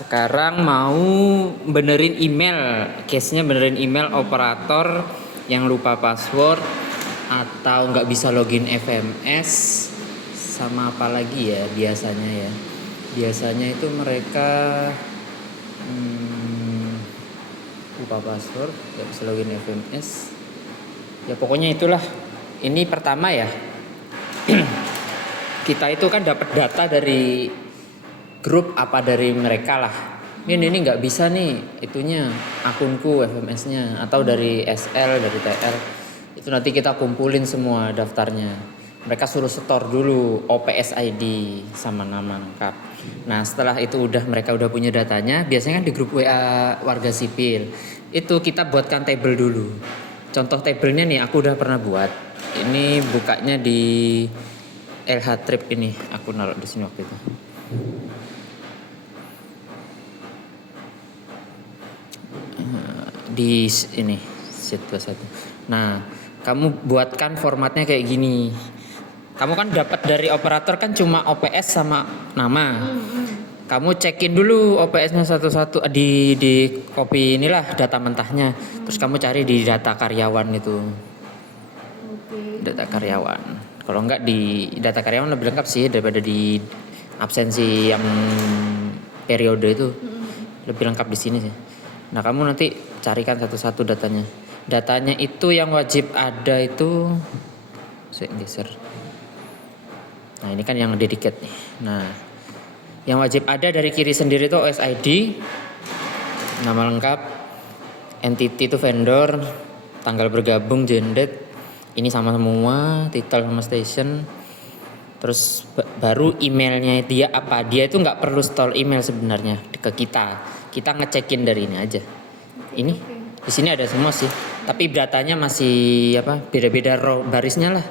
Sekarang mau benerin email, case-nya benerin email operator yang lupa password atau nggak bisa login FMS, sama apa lagi ya biasanya ya. Biasanya itu mereka lupa password, nggak bisa login FMS. Ya pokoknya itulah. Ini pertama ya. Kita itu kan dapat data dari grup apa dari mereka lah. Ini nggak bisa nih itunya akunku FMS-nya atau dari SL dari TL. Itu nanti kita kumpulin semua daftarnya. Mereka suruh setor dulu OPS ID sama nama lengkap. Nah setelah itu mereka udah punya datanya. Biasanya kan di grup WA warga sipil itu kita buatkan table dulu. Contoh tabelnya nih aku udah pernah buat. Ini bukanya di LH Trip ini. Aku naruh di sini waktu itu. Di ini sheet 21. Nah, kamu buatkan formatnya kayak gini. Kamu kan dapat dari operator kan cuma OPS sama nama. Kamu cekin dulu OPS-nya satu-satu di copy inilah data mentahnya. Terus kamu cari di data karyawan itu. Data karyawan. Kalau enggak di data karyawan lebih lengkap sih daripada di absensi yang periode itu. Lebih lengkap di sini sih. Nah, kamu nanti carikan satu-satu datanya. Datanya itu yang wajib ada itu saya geser. Nah, ini kan yang dedicate nih. Nah, yang wajib ada dari kiri sendiri itu OSID, nama lengkap, entity itu vendor, tanggal bergabung, gender, ini sama semua, title sama station. Terus baru emailnya dia apa? Dia itu nggak perlu store email sebenarnya ke kita. Kita ngecekin dari ini aja. Ini di sini ada semua sih. Tapi datanya masih beda-beda row barisnya lah.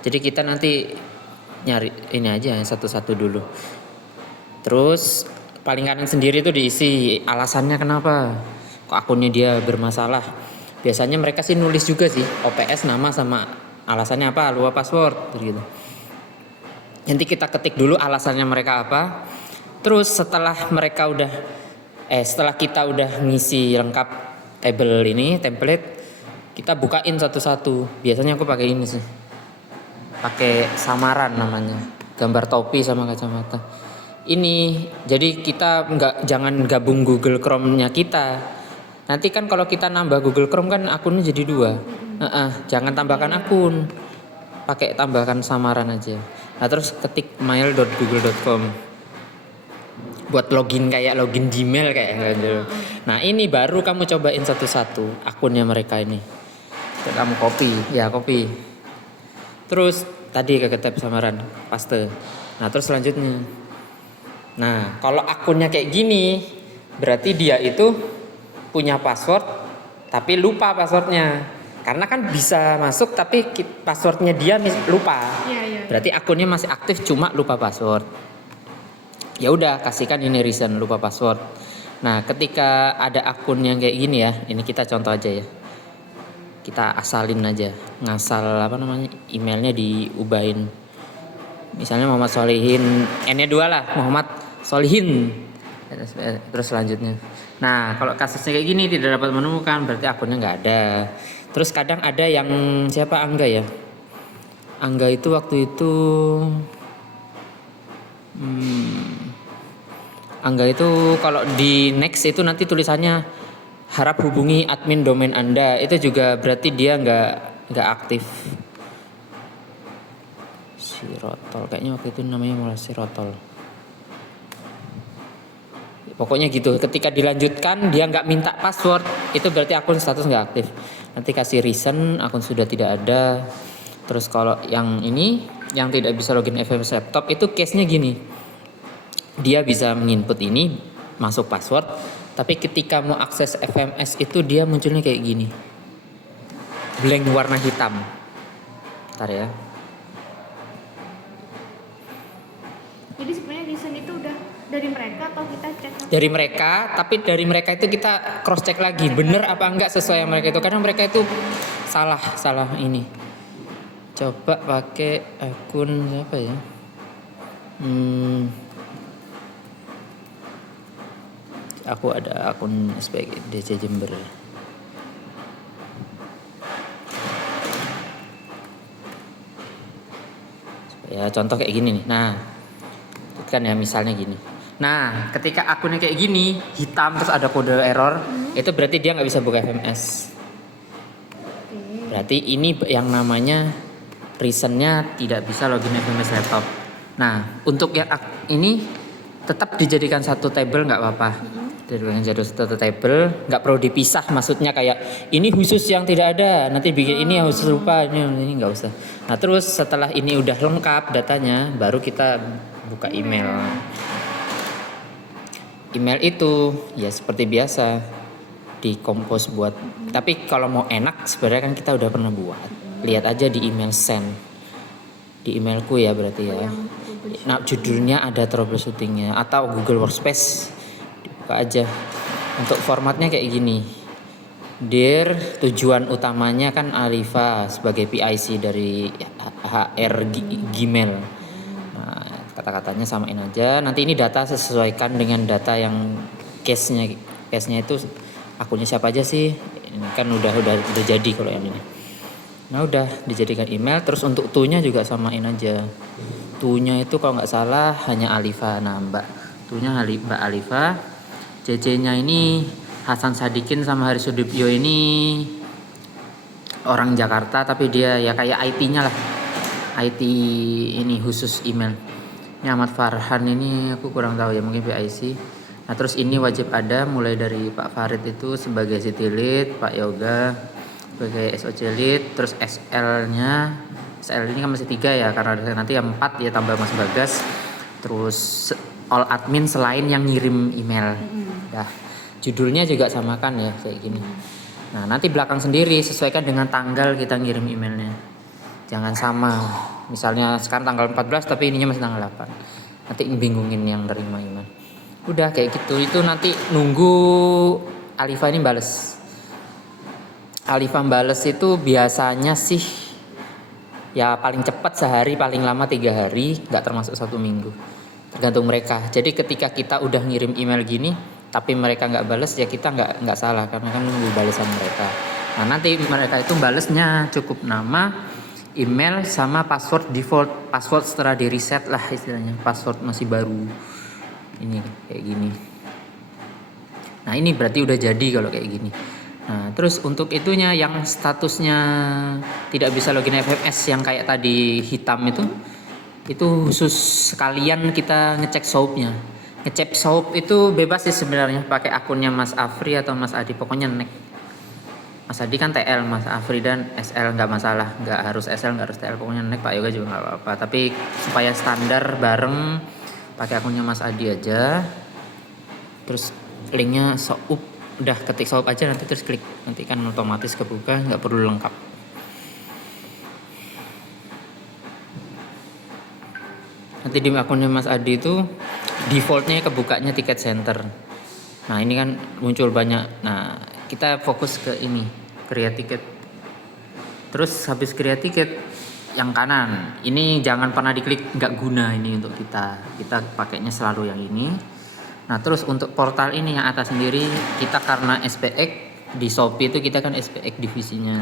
Jadi kita nanti nyari ini aja satu-satu dulu. Terus paling kanan sendiri itu diisi alasannya kenapa kok akunnya dia bermasalah. Biasanya mereka sih nulis juga sih OPS nama sama alasannya apa, lupa password gitu. Nanti kita ketik dulu alasannya mereka apa. Terus setelah kita udah ngisi lengkap table ini, template, kita bukain satu-satu. Biasanya aku pakai ini sih. Pakai samaran namanya. Gambar topi sama kacamata. Ini jadi kita jangan gabung Google Chrome-nya kita. Nanti kan kalau kita nambah Google Chrome kan akunnya jadi 2. Jangan tambahkan akun. Pakai tambahkan samaran aja. Nah, terus ketik mail.google.com buat login kayak login Gmail kayak gitu. Nah, ini baru kamu cobain satu-satu akunnya mereka ini. Kamu copy. Terus tadi ke tab samaran, paste. Nah, terus selanjutnya. Nah, kalau akunnya kayak gini, berarti dia itu punya password tapi lupa passwordnya. Karena kan bisa masuk tapi passwordnya dia lupa. Berarti akunnya masih aktif cuma lupa password. Ya udah, kasihkan ini reason lupa password. Nah, ketika ada akun yang kayak gini ya, ini kita contoh aja ya. Kita asalin aja, ngasal emailnya diubahin. Misalnya Muhammad Solihin, N-nya 2 lah, Muhammad Solihin. Terus selanjutnya. Nah, kalau kasusnya kayak gini tidak dapat menemukan, berarti akunnya nggak ada. Terus kadang ada yang siapa Angga ya? Angga itu waktu itu Angga itu kalau di next itu nanti tulisannya harap hubungi admin domain Anda. Itu juga berarti dia nggak aktif. Sirotol kayaknya waktu itu namanya malah Sirotol. Pokoknya gitu. Ketika dilanjutkan dia nggak minta password, itu berarti akun status nggak aktif. Nanti kasih reason akun sudah tidak ada. Terus kalau yang ini yang tidak bisa login FMS laptop itu case-nya gini. Dia bisa menginput ini masuk password, tapi ketika mau akses FMS itu dia munculnya kayak gini. Blank warna hitam. Bentar ya. Jadi sebenarnya reason itu udah dari mereka atau kita cek? Dari mereka, tapi dari mereka itu kita cross check lagi bener apa enggak sesuai yang mereka itu. Karena mereka itu salah ini. Coba pakai akun siapa ya? Aku ada akun SPG DC Jember. Ya contoh kayak gini nih. Nah, kan ya misalnya gini. Nah, ketika akunnya kayak gini, hitam terus ada kode error, itu berarti dia nggak bisa buka FMS. Oke. Berarti ini yang namanya reasonnya tidak bisa login FMS laptop. Nah, untuk yang ini tetap dijadikan satu table nggak apa-apa. Dijadikan jadi satu table, nggak perlu dipisah. Maksudnya kayak ini khusus yang tidak ada, nanti bikin ini yang khusus lupa, ini nggak usah. Nah, terus setelah ini udah lengkap datanya, baru kita buka email. Email itu ya seperti biasa dikompos buat. Tapi kalau mau enak sebenarnya kan kita udah pernah buat. Lihat aja di email send. Di emailku ya berarti ya. Nah, judulnya ada troubleshootingnya atau Google Workspace. Dibuka aja. Untuk formatnya kayak gini. Dear, tujuan utamanya kan Alifa sebagai PIC dari HR Gmail. Nah, kata-katanya samain aja. Nanti ini data sesuaikan dengan data yang case-nya. Case-nya itu akunnya siapa aja sih? Ini kan udah jadi kalau yang ini. Nah, udah dijadikan email. Terus untuk to-nya juga samain aja. To-nya itu kalau nggak salah hanya Alifa. Nah, to-nya Mbak Alifa. CC-nya ini Hasan Sadikin sama Hari Sudipyo ini orang Jakarta tapi dia ya kayak IT-nya lah. IT ini khusus email. Ini Ahmad Farhan ini aku kurang tahu ya, mungkin PIC. Nah, terus ini wajib ada mulai dari Pak Farid itu sebagai City Lead, Pak Yoga sebagai SOC Lead, terus SL-nya SL ini kan masih 3 ya karena nanti yang 4 ya tambah Mas Bagas. Terus all admin selain yang ngirim email. Dah. Judulnya juga samakan ya kayak gini. Nah, nanti belakang sendiri sesuaikan dengan tanggal kita ngirim emailnya. Jangan sama. Misalnya sekarang tanggal 14 tapi ininya masih tanggal 8. Nanti bingungin yang terima email. Udah kayak gitu. Itu nanti nunggu Alifa ini bales. Alifa bales itu biasanya sih ya paling cepat sehari, paling lama 3 hari, nggak termasuk 1 minggu. Tergantung mereka. Jadi ketika kita udah ngirim email gini tapi mereka nggak bales ya kita nggak salah karena kan nunggu balesan mereka. Nah, nanti mereka itu balesnya cukup nama, email sama password default. Password setelah di reset lah istilahnya, password masih baru ini kayak gini. Nah, ini berarti udah jadi kalau kayak gini. Nah, terus untuk itunya yang statusnya tidak bisa login FMS yang kayak tadi hitam itu khusus sekalian kita ngecek SOAP-nya. Ngecek SOAP itu bebas sih sebenarnya pakai akunnya Mas Afri atau Mas Adi, pokoknya nek. Mas Adi kan TL, Mas Afri dan SL nggak masalah, nggak harus SL, nggak harus TL, pokoknya nek. Pak Yoga juga nggak apa-apa. Tapi supaya standar bareng pakai akunnya Mas Adi aja. Terus linknya SOAP, udah ketik SOAP aja nanti terus klik, nanti kan otomatis kebuka, nggak perlu lengkap. Nanti di akunnya Mas Adi itu defaultnya kebukanya tiket center. Nah, ini kan muncul banyak. Nah, kita fokus ke ini, create ticket. Terus habis create ticket yang kanan, ini jangan pernah diklik, nggak guna ini untuk kita. Kita pakainya selalu yang ini. Nah, terus untuk portal ini yang atas sendiri, kita karena SPX di Shopee itu kita kan SPX divisinya.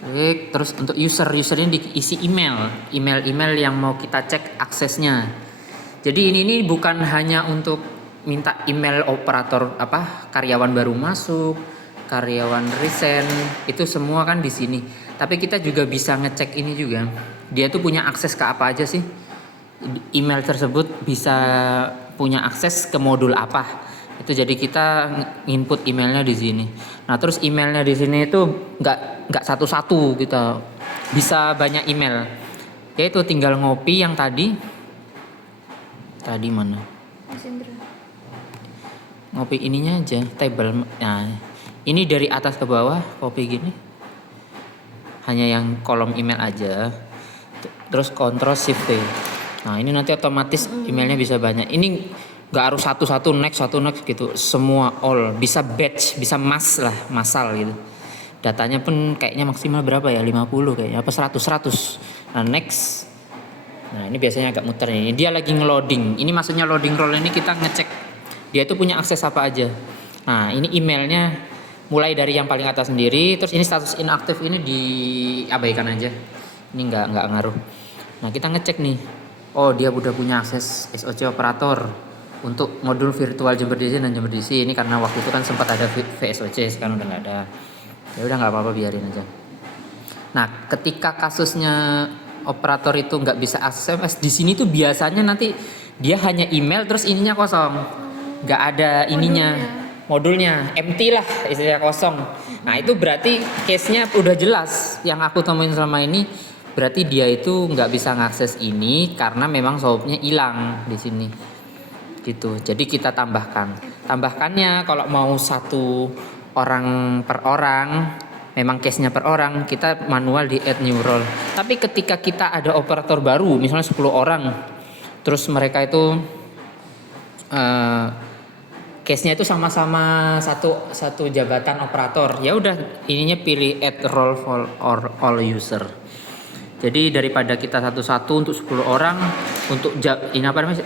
Oke, terus untuk usernya diisi email yang mau kita cek aksesnya. Jadi ini bukan hanya untuk minta email operator karyawan baru masuk, karyawan resign, itu semua kan di sini. Tapi kita juga bisa ngecek ini juga. Dia tuh punya akses ke apa aja sih? Email tersebut bisa punya akses ke modul apa? Itu jadi kita input emailnya di sini. Nah, terus emailnya di sini itu nggak satu-satu, kita bisa banyak email. Yaitu tinggal ngopi yang tadi mana? Ngopi ininya aja, table. Nah, ini dari atas ke bawah copy gini. Hanya yang kolom email aja. Terus Ctrl Shift V. Nah, ini nanti otomatis emailnya bisa banyak. Ini nggak harus satu next gitu, semua all, bisa batch, bisa massal gitu. Datanya pun kayaknya maksimal berapa ya, 50 kayaknya, apa 100. Nah, next. Nah, ini biasanya agak muter nih, dia lagi ngeloading. Ini maksudnya loading roll ini kita ngecek dia itu punya akses apa aja. Nah, ini emailnya mulai dari yang paling atas sendiri, terus ini status inaktif ini diabaikan aja. Ini nggak ngaruh. Nah, kita ngecek nih. Oh, dia udah punya akses SOC operator untuk modul virtual Jember DC dan Jember DC. Ini karena waktu itu kan sempat ada VSOC, sekarang udah nggak ada. Ya udah nggak apa-apa, biarin aja. Nah, ketika kasusnya operator itu nggak bisa akses SMS, di sini tuh biasanya nanti dia hanya email terus ininya kosong, nggak ada ininya, modulnya empty lah, istilahnya kosong. Nah, itu berarti case-nya udah jelas. Yang aku temuin selama ini berarti dia itu nggak bisa ngakses ini karena memang SOAP-nya hilang di sini gitu. Jadi kita tambahkannya kalau mau satu orang per orang, memang case-nya per orang, kita manual di add new role. Tapi ketika kita ada operator baru, misalnya 10 orang, terus mereka itu case-nya itu sama-sama satu jabatan operator, ya udah ininya pilih add role for all user. Jadi daripada kita satu-satu untuk 10 orang untuk ini apa namanya,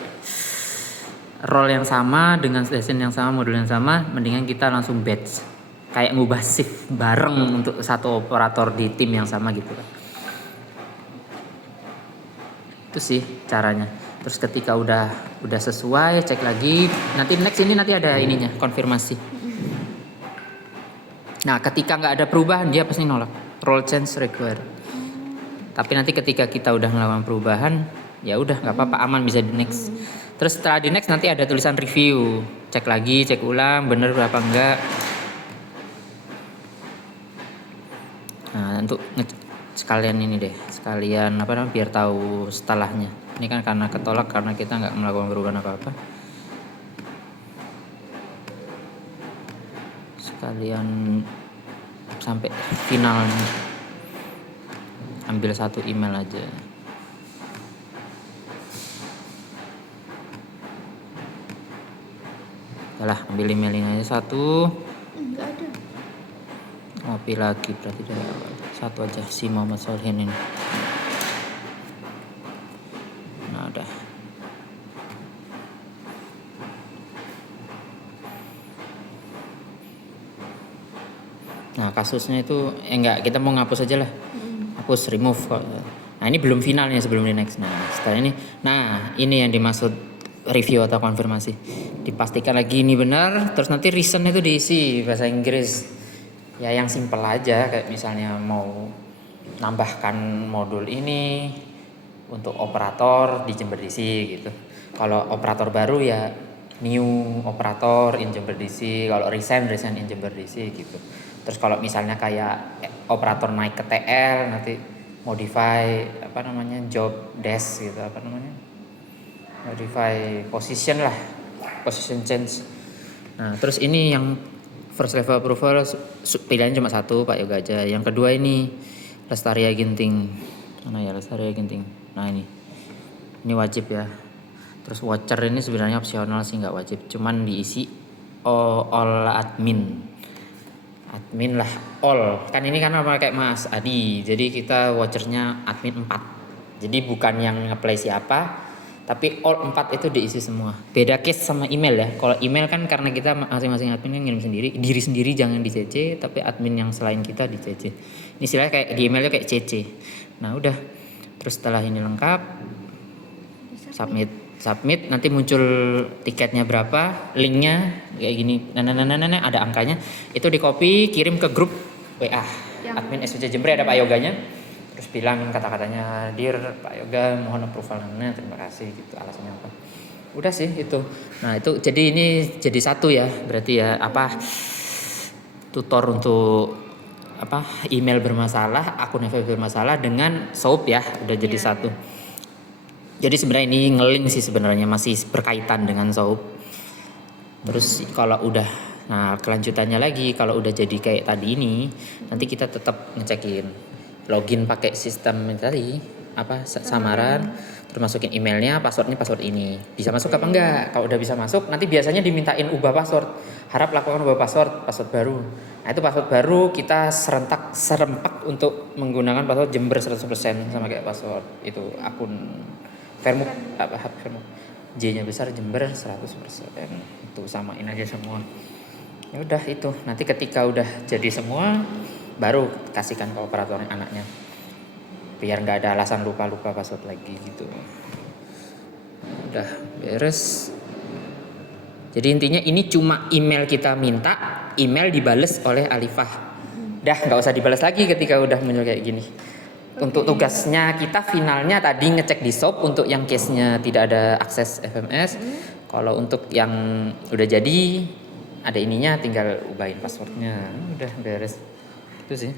role yang sama dengan session yang sama, modul yang sama, mendingan kita langsung batch, kayak ngubah shift bareng untuk satu operator di tim yang sama gitu kan. Itu sih caranya. Terus ketika udah sesuai, cek lagi. Nanti next ini nanti ada ininya, konfirmasi. Nah, ketika nggak ada perubahan dia pasti nolak. Role change required. Tapi nanti ketika kita udah melakukan perubahan, ya udah nggak apa-apa, aman, bisa di next. Terus setelah di next nanti ada tulisan review. Cek lagi, cek ulang, bener apa enggak. Nah, untuk sekalian ini deh, sekalian apa namanya, biar tahu setelahnya. Ini kan karena ketolak karena kita nggak melakukan perubahan apa-apa. Sekalian sampai finalnya, ambil satu email aja. Yalah, ambil email ini aja satu. Enggak ada. Ngopi lagi berarti dari awal. Satu aja, si Muhammad Solihin ini. Nah, udah. Nah, kasusnya itu enggak, kita mau ngapus aja lah. Hapus, remove kok. Nah, ini belum finalnya, sebelum di next. Nah, setelah ini, nah ini yang dimaksud review atau konfirmasi. Dipastikan lagi ini benar, terus nanti reason itu diisi bahasa Inggris. Ya yang simple aja, kayak misalnya mau nambahkan modul ini untuk operator di Jember DC gitu. Kalau operator baru ya new operator in Jember DC, kalau resign in Jember DC gitu. Terus kalau misalnya kayak operator naik ke TL, nanti modify apa namanya, job desk gitu, apa namanya, modify position lah, position change. Nah, terus ini yang first level approval pilihannya cuma satu, Pak Yoga aja. Yang kedua ini Lestaria Ginting. Mana ya Lestaria Ginting? Nah, ini wajib ya. Terus watcher ini sebenarnya opsional sih, nggak wajib. Cuman diisi all admin lah, all. Kan ini kan pakai Mas Adi. Jadi kita watchernya admin 4. Jadi bukan yang nge-play siapa, tapi all 4 itu diisi semua. Beda case sama email ya. Kalau email kan karena kita masing-masing admin kan ngirim sendiri, diri sendiri jangan di CC, tapi admin yang selain kita di CC. Ini istilahnya kayak di emailnya kayak CC. Nah, udah. Terus setelah ini lengkap, submit, nanti muncul tiketnya berapa, linknya kayak gini, nah, ada angkanya, itu di copy, kirim ke grup WA admin SOC Jember, ada Pak Yoganya, terus bilang kata-katanya, dear Pak Yoga, mohon approval-nya, terima kasih gitu, alasannya apa, udah sih itu. Nah, itu jadi ini jadi satu ya, berarti ya apa, tutor untuk apa, email bermasalah, akun FB bermasalah dengan SOAP ya, udah jadi satu. Jadi sebenarnya ini ngelink sih, sebenarnya masih berkaitan dengan SOAP. Terus kalau udah, nah kelanjutannya lagi, kalau udah jadi kayak tadi ini, nanti kita tetap ngecekin login pakai sistem tadi apa, samaran, terus masukin emailnya, passwordnya password ini, bisa masuk apa enggak. Kalau udah bisa masuk, nanti biasanya dimintain ubah password, harap lakukan ubah password baru. Nah, itu password baru kita serempak untuk menggunakan password Jember 100% sama kayak password itu akun Fairmove, apa Fairmove. J-nya besar Jember 100%. Itu samain aja semua. Ya udah itu. Nanti ketika udah jadi semua baru kasihkan ke operator anaknya. Biar nggak ada alasan lupa-lupa password lagi gitu. Udah beres. Jadi intinya ini cuma email kita minta, email dibales oleh Alifah. Dah nggak usah dibales lagi ketika udah muncul kayak gini. Untuk tugasnya kita finalnya tadi ngecek di shop untuk yang case-nya tidak ada akses FMS. Kalau untuk yang udah jadi ada ininya tinggal ubahin passwordnya. Udah beres. Itu sih.